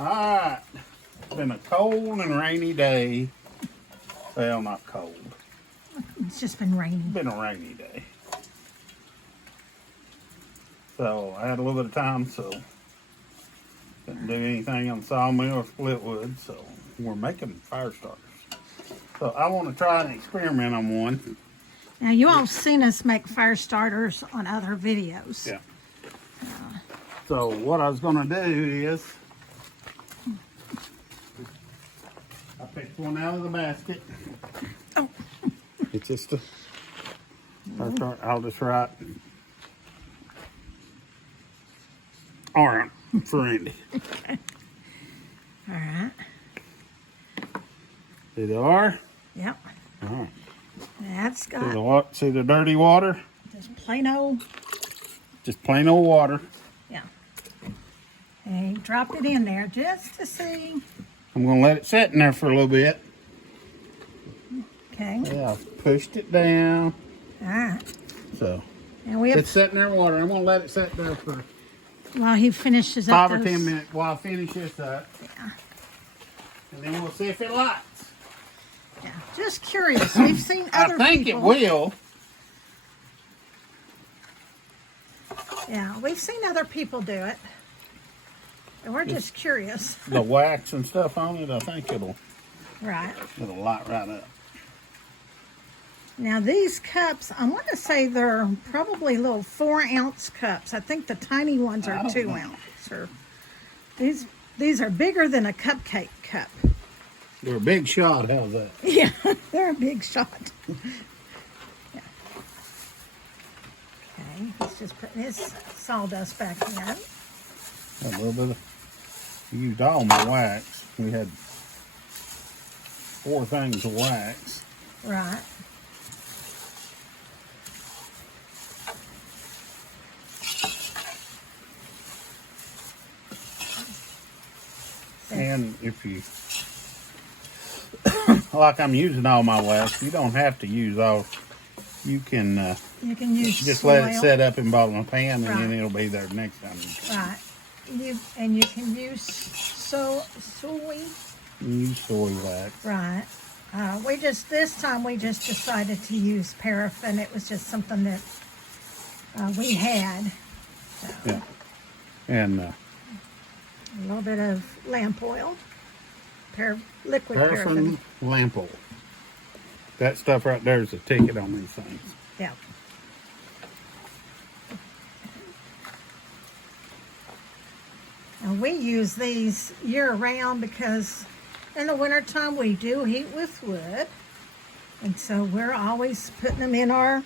Alright. It's been a cold and rainy day. Well, not cold. It's just been raining. It's been a rainy day. So I had a little bit of time, so couldn't do anything on the sawmill or split wood, so we're making fire starters. So I want to try an experiment on one. Now, you all seen us make fire starters on other videos. Yeah. So what I was going to do is I picked one out of the basket. Oh. It's just a I'll just write R for Andy. Okay. All right. See the R? Yep. All right. That's See the got what? See the dirty water? just plain old, Just plain old water. yeah. And he dropped it in there just to see. I'm gonna let it sit in there for a little bit. Okay. Yeah, I've pushed it down. All right. So And we it's have, sitting there in water. I'm gonna let it sit there for while he finishes up 5 or 10 those- minutes while I finish this up. Yeah. And then we'll see if it lights. Yeah. Just curious. We've seen I other think people. it will. Yeah, we've seen other people do it. And we're just curious. The wax and stuff on it, I think it'll Right. light right up. Now these cups, I want to say they're probably little 4-ounce cups. I think the tiny ones I are don't 2 know. ounce. Or these are bigger than a cupcake cup. They're a big shot, how's that? Yeah, they're a big shot. Yeah. Okay, he's just putting his sawdust back in. A little bit of, used all my wax. We had 4 things of wax. Right. And if you, like I'm using all my wax, you don't have to use all. You can You can use just soil. let it set up in bottom of the pan, and then Right. it'll be there next time. You try. Right. You can use soy. Use soy wax. Right. This time we just decided to use paraffin. It was just something that we had. So, Yeah. And a little bit of lamp oil, liquid paraffin paraffin. lamp oil. That stuff right there is a ticket on these things. Yeah. And we use these year round because in the wintertime we do heat with wood. And so we're always putting them in our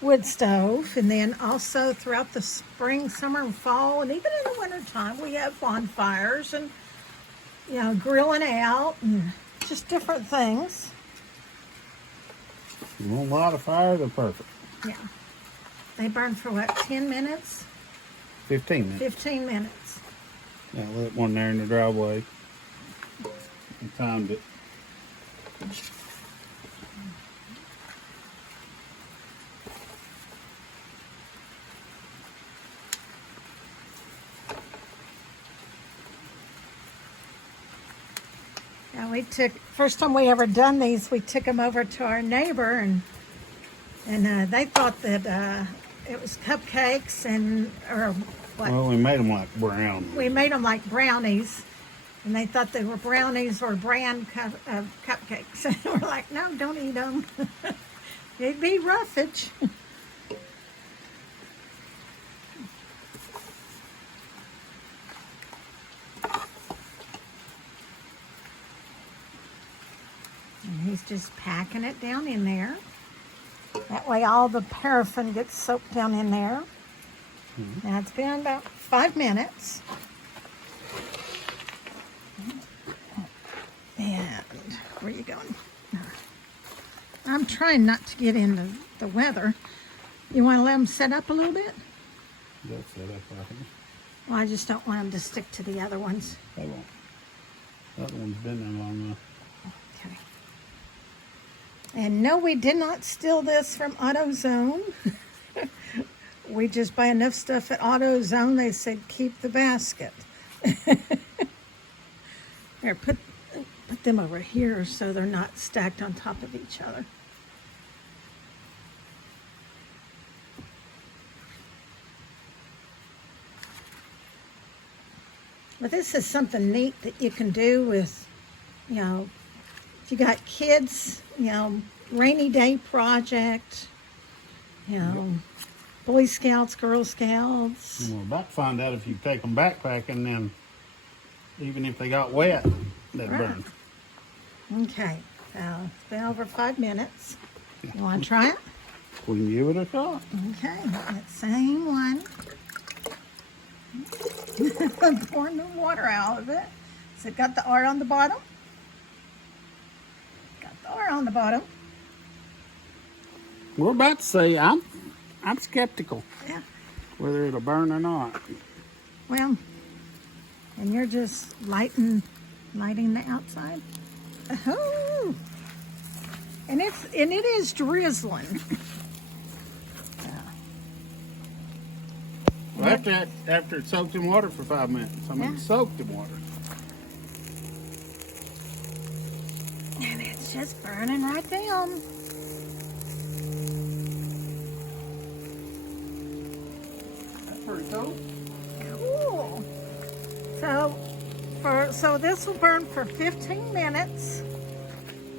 wood stove. And then also throughout the spring, summer, and fall, and even in the wintertime, we have bonfires and, grilling out and just different things. You want a lot of fire, they're perfect. Yeah. They burn for what, 10 minutes? 15 minutes. 15 minutes. Yeah, lit one there in the driveway. I timed it. Yeah, first time we ever done these, we took them over to our neighbor and they thought that it was cupcakes or what? Well, we made them like brown. We made them like brownies, and they thought they were brownies or brand cupcakes. And we're like, no, don't eat them. It'd be roughage. And he's just packing it down in there. That way all the paraffin gets soaked down in there. Now it's been about 5 minutes. And where are you going? I'm trying not to get into the weather. You want to let them set up a little bit? That's it, I think. Well, I just don't want them to stick to the other ones. They won't. That one's been there long enough. Okay. And no, we did not steal this from AutoZone. We just buy enough stuff at AutoZone. They said keep the basket. Here, put them over here so they're not stacked on top of each other. But this is something neat that you can do with, you know, if you got kids, you know, rainy day project, you know, Boy Scouts, Girl Scouts. And we're about to find out if you take them backpacking, then even if they got wet, they'd burn. Okay, so it's been over 5 minutes. You want to try it? We can give it a shot. Okay, that same one. Pouring the water out of it. So it got the R on the bottom. Got the R on the bottom. We're about to say I'm skeptical Yeah. whether it'll burn or not. Well, and you're just lighting the outside. Oh, and it is drizzling. Well, after it's soaked in water for 5 minutes. I mean, Yeah. soaked in water. And it's just burning right down. That's pretty cool. Cool. So this will burn for 15 minutes.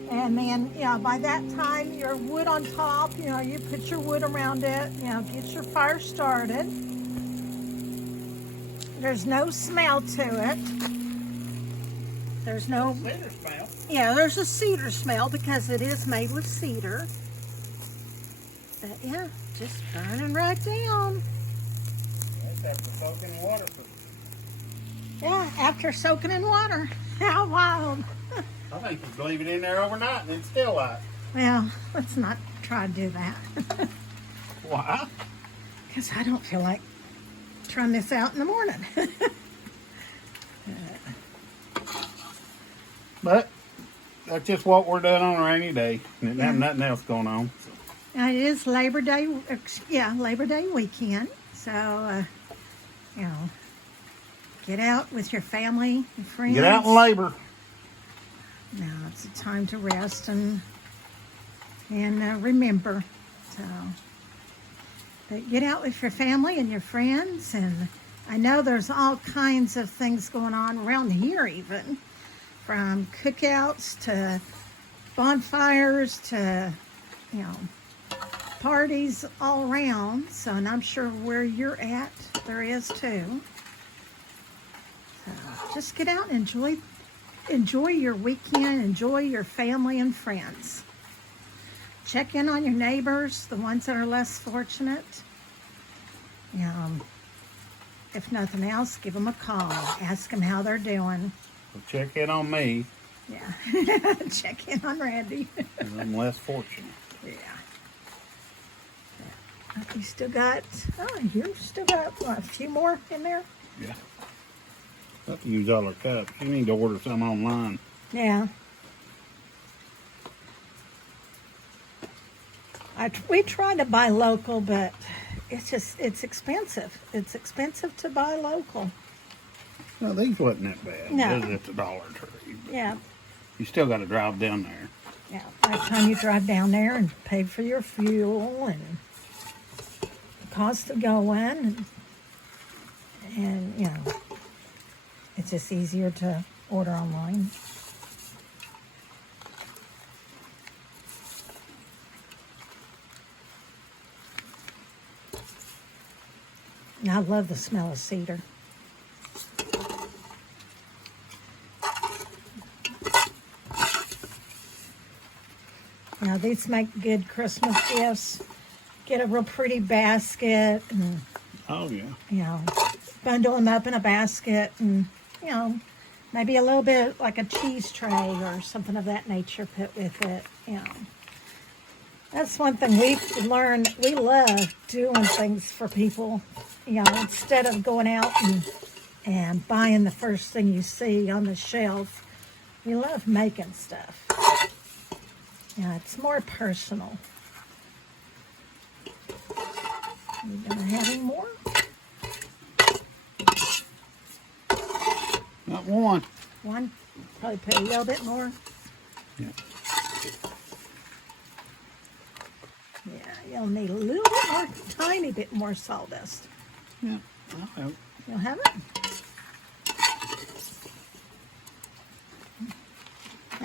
And then, by that time, your wood on top, you put your wood around it, get your fire started. There's no smell to it. There's no, Cedar smell. there's a cedar smell because it is made with cedar. But just burning right down. That's after soaking in water for. Yeah, after soaking in water. How wild. I think you can leave it in there overnight and it's still light. Well, let's not try to do that. Why? Because I don't feel like trying this out in the morning. But that's just what we're doing on a rainy day. Didn't have nothing else going on. So. Now, it is Labor Day, Labor Day weekend. So, get out with your family and friends. Get out in labor. Now it's a time to rest and remember. So, but get out with your family and your friends, and I know there's all kinds of things going on around here, even from cookouts to bonfires to parties all around. So, and I'm sure where you're at there is too. So just get out and enjoy your weekend, enjoy your family and friends. Check in on your neighbors, the ones that are less fortunate. If nothing else, give them a call. Ask them how they're doing. So check in on me. Yeah. Check in on Randy. 'Cause I'm less fortunate. Yeah. You've still got what, a few more in there? Yeah. I have to use all our cups. You need to order some online. Yeah. We try to buy local, but it's expensive. It's expensive to buy local. No, these wasn't that bad. No. This is at the Dollar Tree. But Yeah. you still got to drive down there. Yeah. By the time you drive down there and pay for your fuel and the cost of going, and it's just easier to order online. And I love the smell of cedar. Now these make good Christmas gifts. Get a real pretty basket and Oh, yeah. bundle them up in a basket and, maybe a little bit like a cheese tray or something of that nature put with it, That's one thing we've learned. We love doing things for people, instead of going out and buying the first thing you see on the shelf. We love making stuff. It's more personal. You gonna have any more? Not one. One? Probably put a little bit more. Yeah. Yeah, you'll need a little bit more, tiny bit more sawdust. Yeah. I'll help. You'll have it?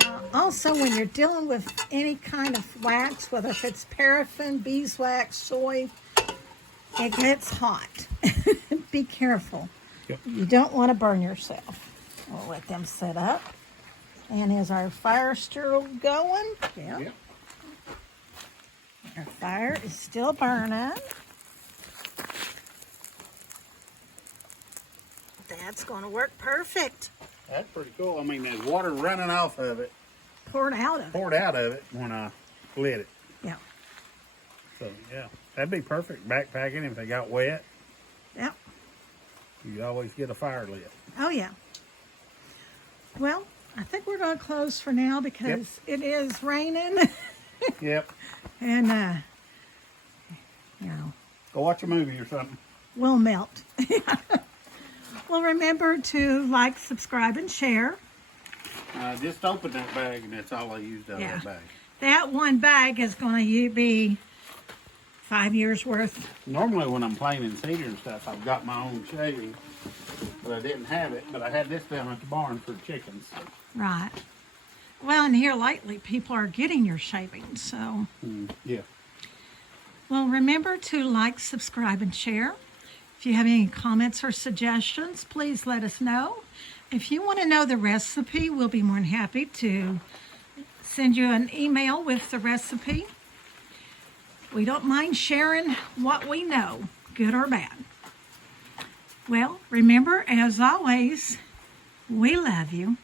Now, also, when you're dealing with any kind of wax, whether if it's paraffin, beeswax, soy, it gets hot. Be careful. Yep. You don't want to burn yourself. We'll let them set up. And is our fire still going? Yeah. Yep. Our fire is still burning. That's going to work perfect. That's pretty cool. I mean, there's water running off of it, Poured out of it. poured out of it when I lit it. Yeah. So, yeah, that'd be perfect backpacking if they got wet. Yep. You could always get a fire lit. Oh, yeah. Well, I think we're going to close for now because it is raining. Yep. And, you know, Go watch a movie or something. we'll melt. Well, remember to like, subscribe, and share. Just open that bag, and that's all I used out of Yeah. that bag. That one bag is going to be 5 years worth. Normally, when I'm planing cedar and stuff, I've got my own shaving, but I didn't have it. But I had this down at the barn for chickens. Right. Well, and here lately, people are getting your shavings. So, Yeah. well, remember to like, subscribe, and share. If you have any comments or suggestions, please let us know. If you want to know the recipe, we'll be more than happy to send you an email with the recipe. We don't mind sharing what we know, good or bad. Well, remember, as always, we love you.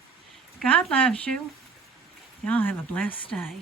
God loves you. Y'all have a blessed day.